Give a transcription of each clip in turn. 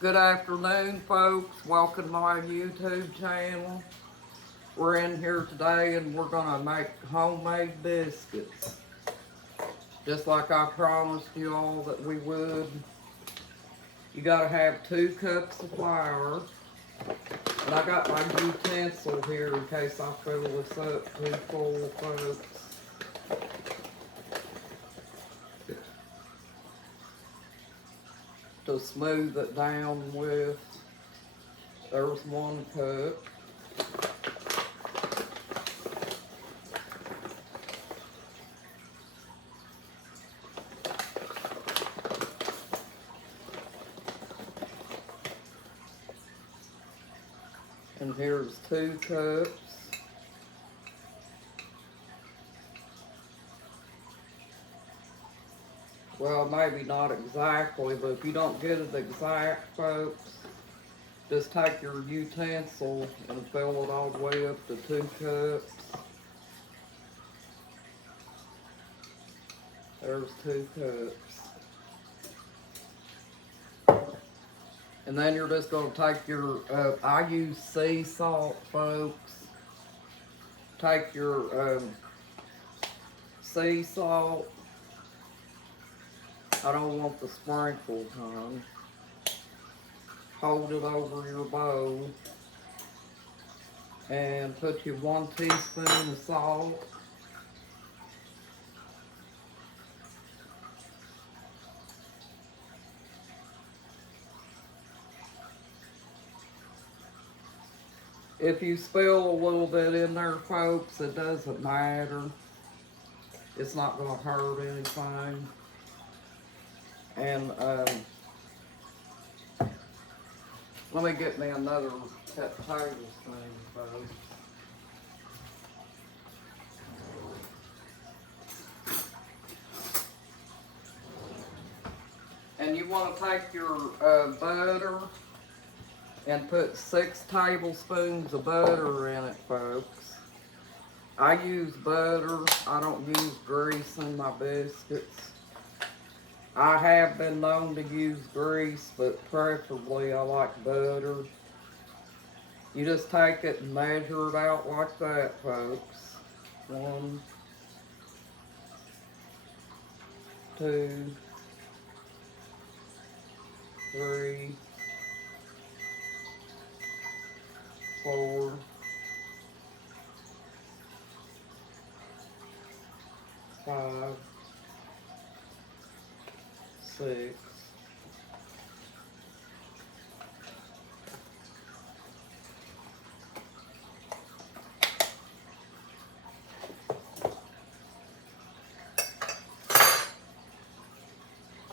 Good afternoon, folks. Welcome to my YouTube channel. We're in here today and we're gonna make homemade biscuits. Just like I promised you all that we would. You gotta have 2 cups of flour. And I got my utensil here in case I fill this up too full, folks. To smooth it down with. There's 1 cup. And here's 2 cups. Well, maybe not exactly, but if you don't get it exact, folks, just take your utensil and fill it all the way up to 2 cups. There's 2 cups. And then you're just going to take your, I use sea salt, folks. Take your sea salt. I don't want the sprinkle kind. Hold it over your bowl. And put your 1 teaspoon of salt. If you spill a little bit in there, folks, it doesn't matter. It's not going to hurt anything. And let me get me another tablespoon, folks. And you want to take your butter and put 6 tablespoons of butter in it, folks. I use butter. I don't use grease in my biscuits. I have been known to use grease, but preferably I like butter. You just take it and measure it out like that, folks. 1, 2, 3, 4, 5, 6.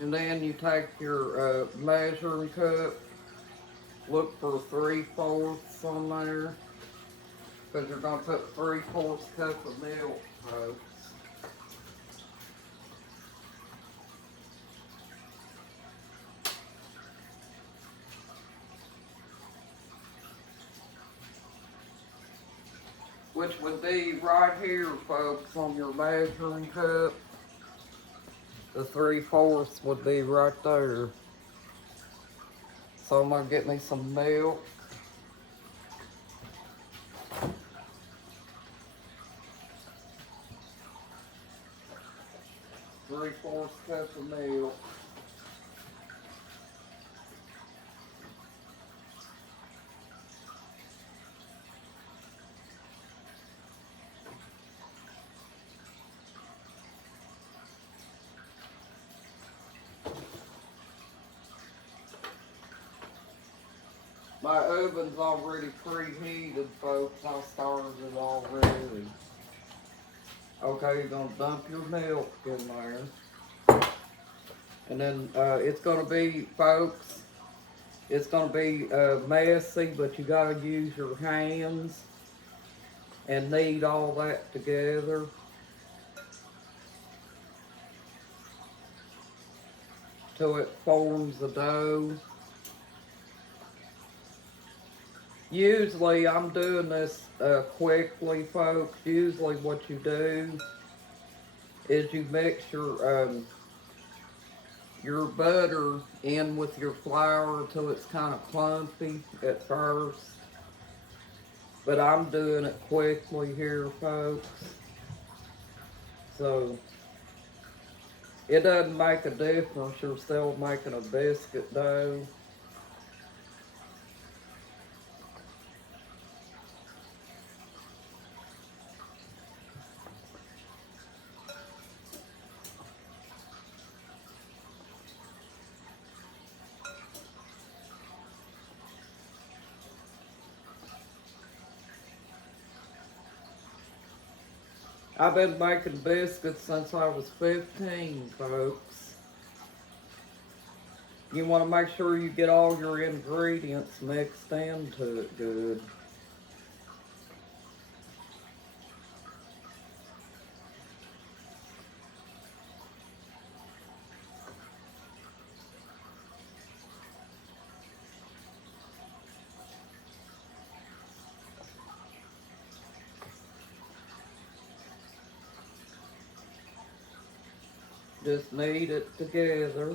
And then you take your measuring cup, look for 3/4 on there, because you're going to put 3/4 cup of milk, folks. Which would be right here, folks, on your measuring cup. The 3/4 would be right there. So I'm gonna get me some milk. Three-fourths cup of milk. My oven's already preheated, folks. I started it already. Okay, you're gonna dump your milk in there. And then it's gonna be, folks, it's gonna be messy, but you gotta use your hands and knead all that together. Till it forms the dough. Usually, I'm doing this quickly, folks. Usually what you do is you mix your butter in with your flour till it's kind of clumpy at first. But I'm doing it quickly here, folks. So it doesn't make a difference. You're still making a biscuit dough. I've been making biscuits since I was 15, folks. You want to make sure you get all your ingredients mixed into it good. Just knead it together.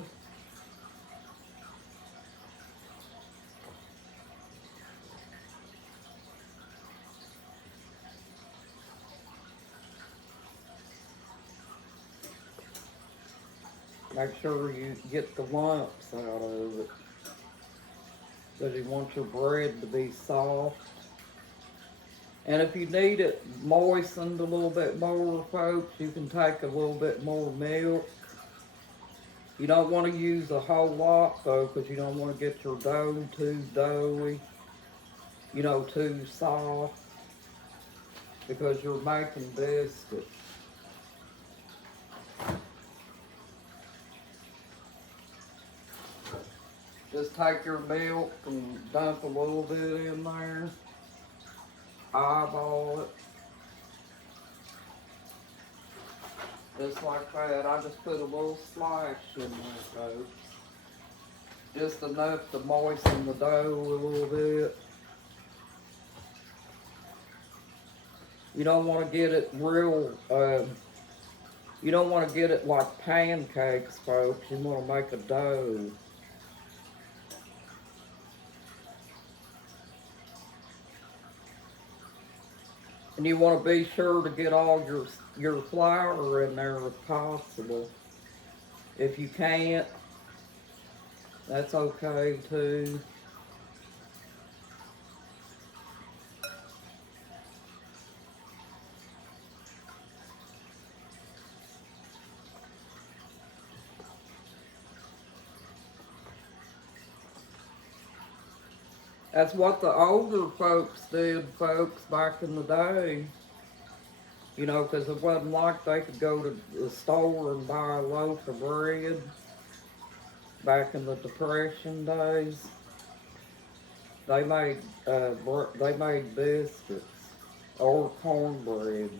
Make sure you get the lumps out of it. Because you want your bread to be soft. And if you need it moistened a little bit more, folks, you can take a little bit more milk. You don't want to use a whole lot, though, because you don't want to get your dough too doughy, too soft, because you're making biscuits. Just take your milk and dump a little bit in there. Eyeball it. Just like that. I just put a little splash in there, folks. Just enough to moisten the dough a little bit. You don't want to get it real, you don't want to get it like pancakes, folks. You want to make a dough. And you want to be sure to get all your flour in there if possible. If you can't, that's okay too. That's what the older folks did, folks, back in the day. Because it wasn't like they could go to the store and buy a loaf of bread back in the Depression days. They made biscuits or cornbread.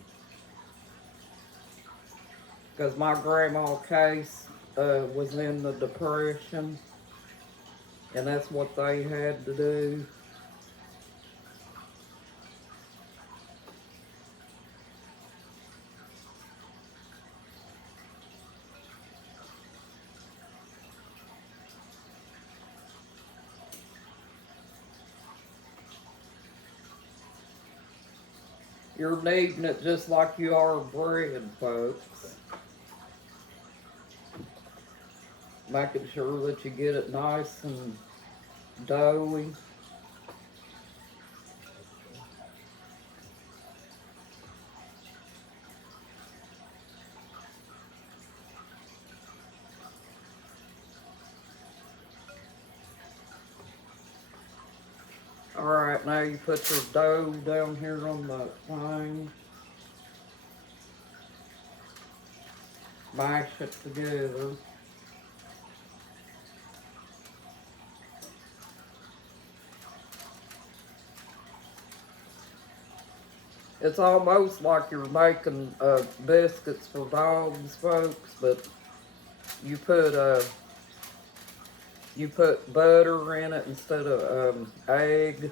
Because my grandma Case was in the Depression, and that's what they had to do. You're kneading it just like you are bread, folks. Making sure that you get it nice and doughy. Alright, now you put your dough down here on the thing. Mash it together. It's almost like you're making biscuits for dogs, folks, but you put butter in it instead of egg.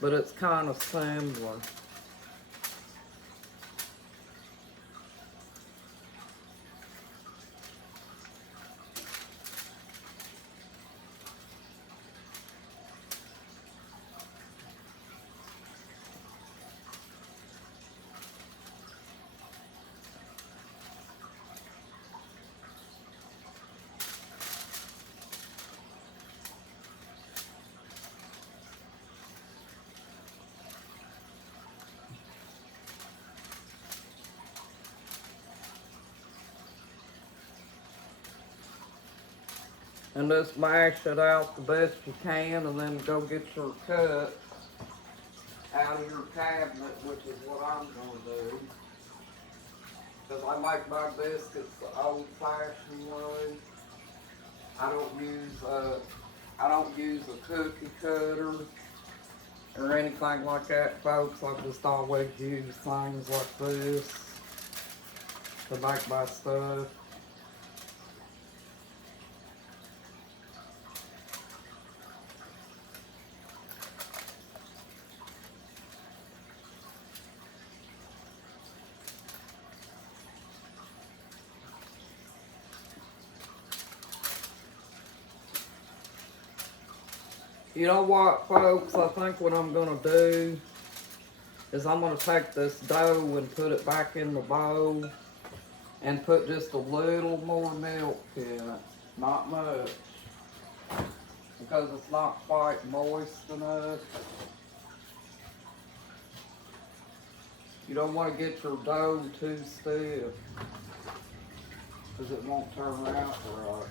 But it's kind of similar. and just mash it out the best you can, and then go get your cut out of your cabinet, which is what I'm going to do. Because I make my biscuits the old-fashioned way. I don't use a cookie cutter or anything like that, folks. I just always use things like this to make my stuff. You know what, folks? I think what I'm going to do is I'm going to take this dough and put it back in the bowl and put just a little more milk in it. Not much. Because it's not quite moist enough. You don't want to get your dough too stiff, because it won't turn out right.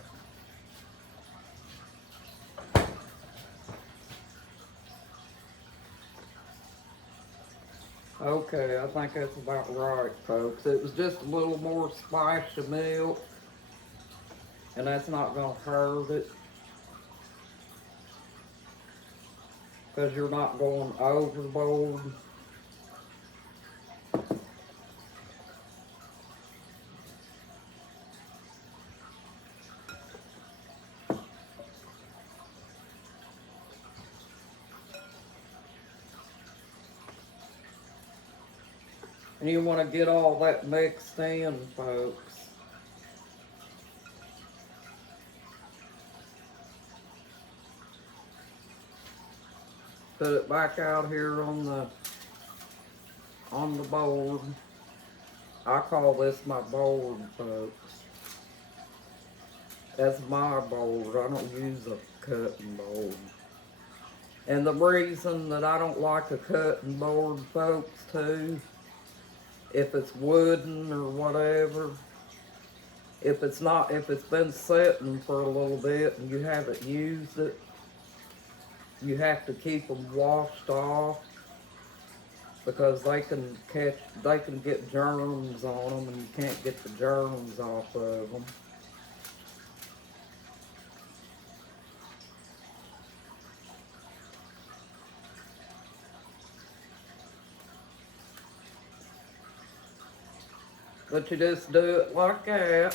Okay, I think that's about right, folks. It was just a little more splash of milk, and that's not going to hurt it, because you're not going overboard. And you want to get all that mixed in, folks. Put it back out here on the board. I call this my board, folks. That's my board. I don't use a cutting board. And the reason that I don't like a cutting board, folks, too, if it's wooden or whatever, if it's been sitting for a little bit and you haven't used it, you have to keep them washed off, because they can get germs on them, and you can't get the germs off of them. But you just do it like that.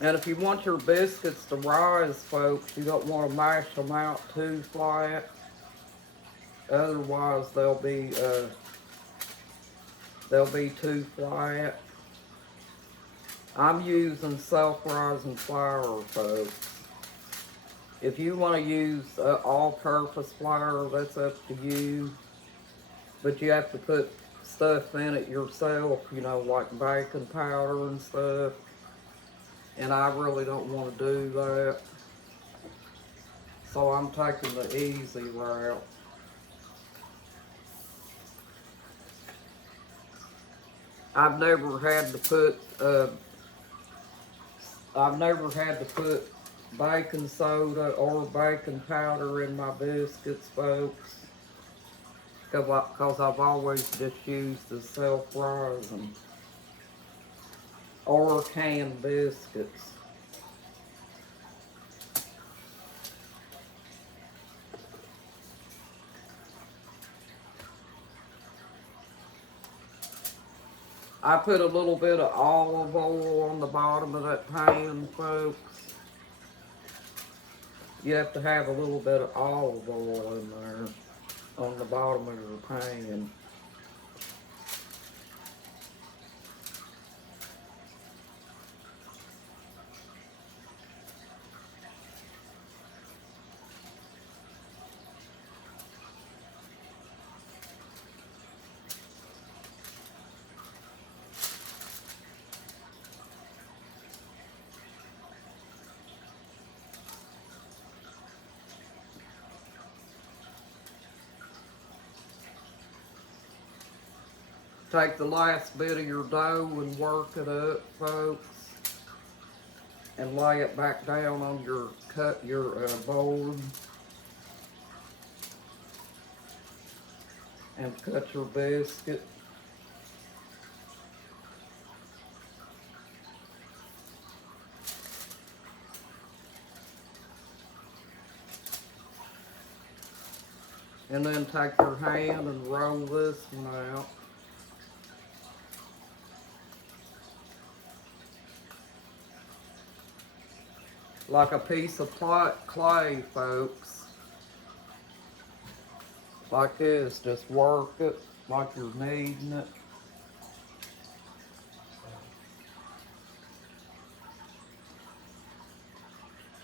And if you want your biscuits to rise, folks, you don't want to mash them out too flat. Otherwise, they'll be too flat. I'm using self-rising flour, folks. If you want to use all-purpose flour, that's up to you. But you have to put stuff in it yourself, you know, like baking powder and stuff. And I really don't want to do that. So I'm taking the easy route. I've never had to put baking soda or baking powder in my biscuits, folks, because I've always just used the self-rising or canned biscuits. I put a little bit of olive oil on the bottom of that pan, folks. You have to have a little bit of olive oil in there on the bottom of your pan. Take the last bit of your dough and work it up, folks. and lay it back down on your board and cut your biscuit. And then take your hand and roll this one out. Like a piece of clay, folks. Like this, just work it like you're kneading it.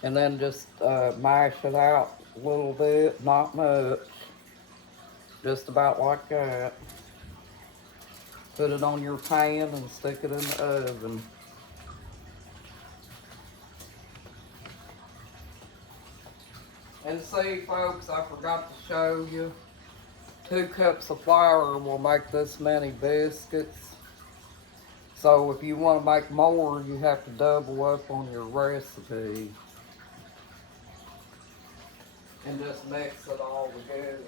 And then just mash it out a little bit, not much. Just about like that. Put it on your pan and stick it in the oven. And see, folks, I forgot to show you. 2 cups of flour will make this many biscuits. So if you want to make more, you have to double up on your recipe. And just mix it all together.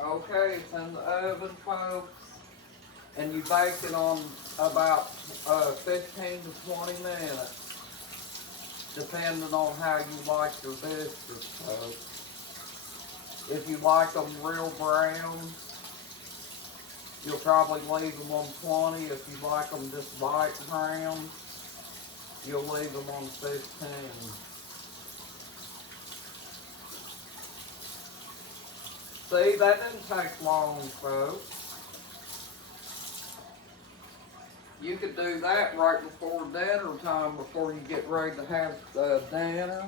Okay, it's in the oven, folks. And you bake it on about 15 to 20 minutes, depending on how you like your biscuits, folks. If you like them real brown, you'll probably leave them on 20. If you like them just light brown, you'll leave them on 15. See, that didn't take long, folks. You could do that right before dinner time, before you get ready to have dinner,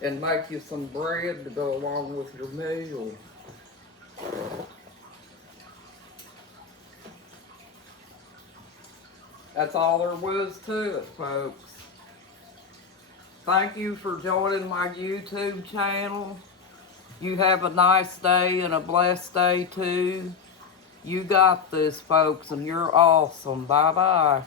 and make you some bread to go along with your meal. That's all there was to it, folks. Thank you for joining my YouTube channel. You have a nice day and a blessed day too. You got this, folks, and you're awesome. Bye-bye.